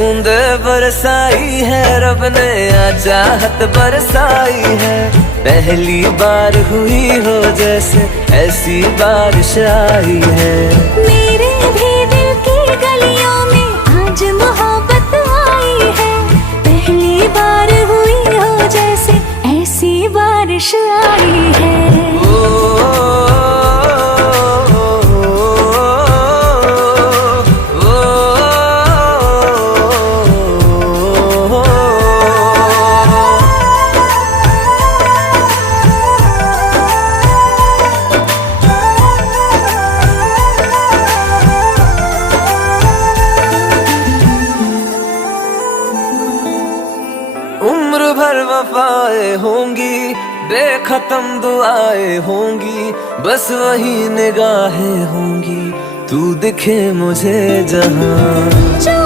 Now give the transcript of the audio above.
बूंदे बरसाई है रब ने, आ चाहत बरसाई है। पहली बार हुई हो जैसे ऐसी बारिश आई है। मेरे भी दिल की गलियों में आज मोहब्बत आई है। पहली बार हुई हो जैसे ऐसी बारिश आई है। उम्र भर वफाएं होंगी, बेखत्म दुआएं होंगी, बस वही निगाहें होंगी, तू दिखे मुझे जहां।